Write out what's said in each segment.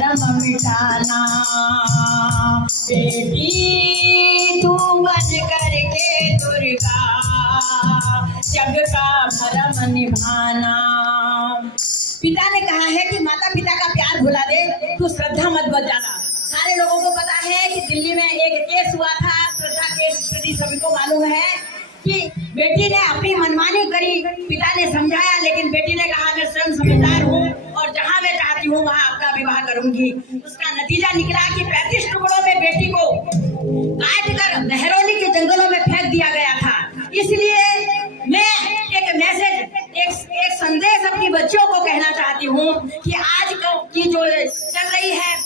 भरम मिटाना। बेटी तू बन करके दुर्गा जग का भरम निभाना। पिता ने कहा है कि माता पिता का प्यार भुला दे, तू श्रद्धा मत बजाना। सारे लोगों को पता है कि दिल्ली में एक केस हुआ था, श्रद्धा केस, यदि सभी को मालूम है कि बेटी ने अपनी मनमानी करी, पिता ने समझाया, लेकिन बेटी ने कहा मैं स्वयं समझदार हूँ और जहाँ मैं चाहती हूँ वहाँ आपका विवाह करूंगी। उसका नतीजा निकला कि 35 टुकड़ों में बेटी को काट कर मेहरौली के जंगलों में फेंक दिया गया था। इसलिए मैं एक मैसेज, एक संदेश अपनी बच्चियों को कहना चाहती हूँ कि आज की जो चल रही है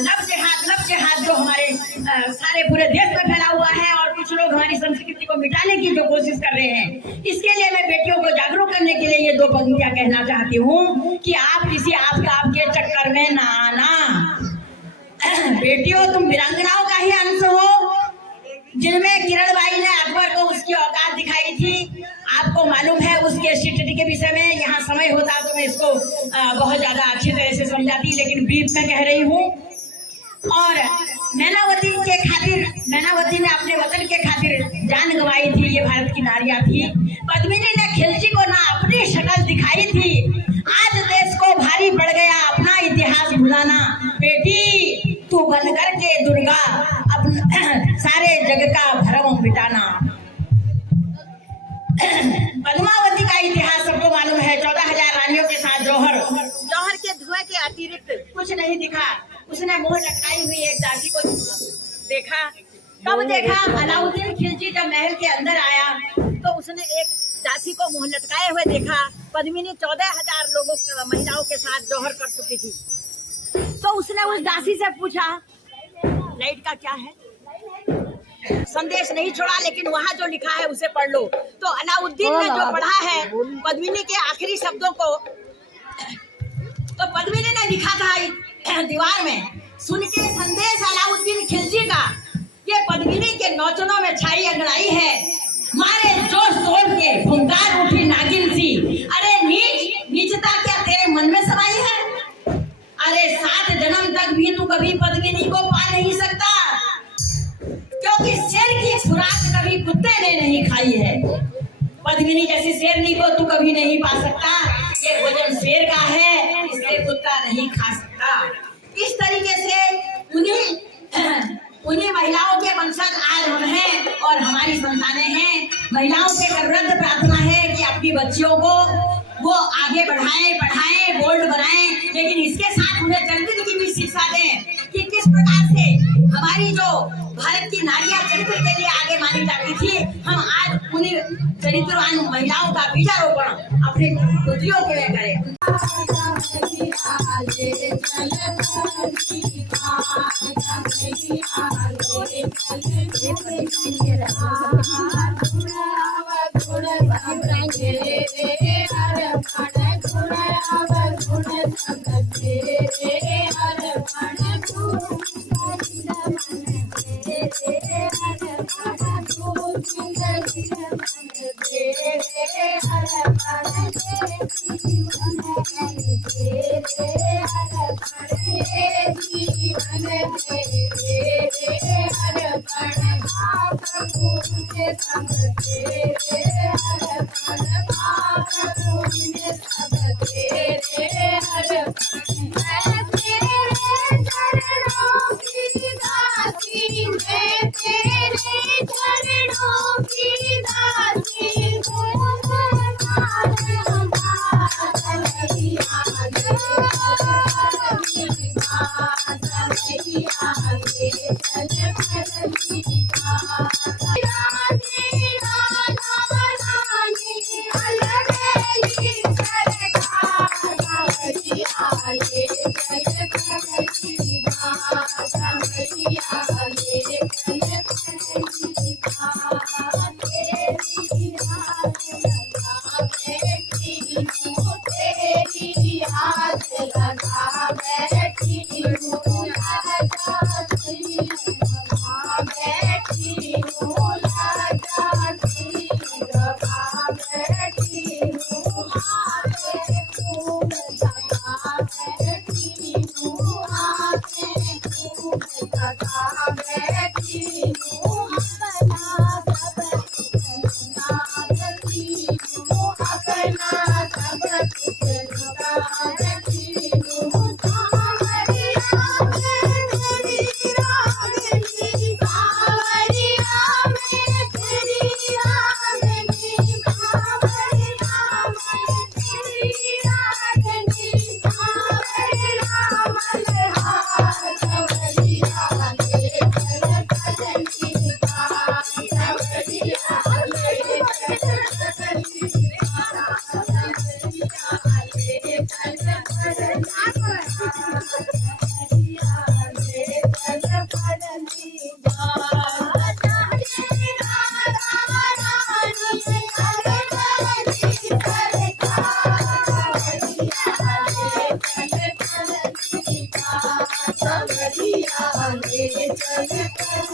लव जिहाद जो हमारे सारे पूरे देश में फैला हुआ है और कुछ लोग हमारी संस्कृति को मिटाने की जो कोशिश कर रहे हैं, इसके लिए मैं बेटियों को जागरूक करने के लिए ये 2 पंक्तियां कहना चाहती हूँ कि आप किसी आपके चक्कर में ना आना। बेटियों, तुम वीरांगनाओं का ही अंश हो जिनमें किरण बाई ने अकबर को उसकी औकात दिखाई थी। आपको मालूम है उसके स्थिति के विषय में, यहाँ समय होता तो मैं इसको बहुत ज्यादा अच्छी तरह से समझाती, लेकिन ब्रीफ में कह रही हूँ। और मैनावती ने अपने वतन के खातिर जान गंवाई थी, ये भारत की नारियां थी। पद्मिनी ने खिलजी को ना अपनी शक्ल दिखाई थी। आज देश को भारी पड़ गया अपना इतिहास भुलाना। बेटी तू बनकर के दुर्गा सारे जग का भरम मिटाना। पद्मावती का इतिहास सबको मालूम है। 14,000 रानियों के साथ जौहर के धुएं के अतिरिक्त कुछ नहीं दिखा। उसने मुंह लटकाई हुई एक दासी को देखा। कब देखा? अलाउद्दीन खिलजी जब महल के अंदर आया तो उसने एक दासी को मुंह लटकाए हुए देखा। पद्मिनी 14,000 महिलाओं के साथ जौहर कर चुकी थी। तो उसने उस दासी से पूछा लाइट का क्या है? संदेश नहीं छोड़ा, लेकिन वहाँ जो लिखा है उसे पढ़ लो। तो अलाउद्दीन ने जो पढ़ा है पद्मिनी के आखिरी शब्दों को, तो पद्मिनी ने लिखा था दीवार में, सुन के संदेश अलाउद्दीन खिलजी का, ये पद्मिनी के नौचनों में छाई अंगड़ाई है। मारे जोश तोड़ के फुंकार उठी नागिन सी, अरे नीचता क्या तेरे मन में समाई है? अरे 7 जन्म तक भी तू कभी पद्मिनी को पा नहीं सकता, क्योंकि शेर की खुराक कभी कुत्ते ने नहीं खाई है। पद्मिनी जैसी शेरनी को तू कभी नहीं पा सकता। ये भोजन शेर का है, इसे कुत्ता नहीं खा सकता। इस तरीके से उन्हीं महिलाओं के वंशज आज हम हैं और हमारी संतानें हैं। महिलाओं से करवृद्ध प्रार्थना है कि अपनी बच्चियों को वो आगे बढ़ाएं, पढ़ाएं, बोल्ड बनाएं, लेकिन इसके साथ उन्हें चरित्र की भी शिक्षा दें कि किस प्रकार से हमारी जो भारत की नारियां चरित्र के लिए आगे मानी जाती थी, हम आज उन्हीं चरित्रवान महिलाओं का बीजारोपण अपनी पुत्रियों के लिए करें। नगरिया ले चल कर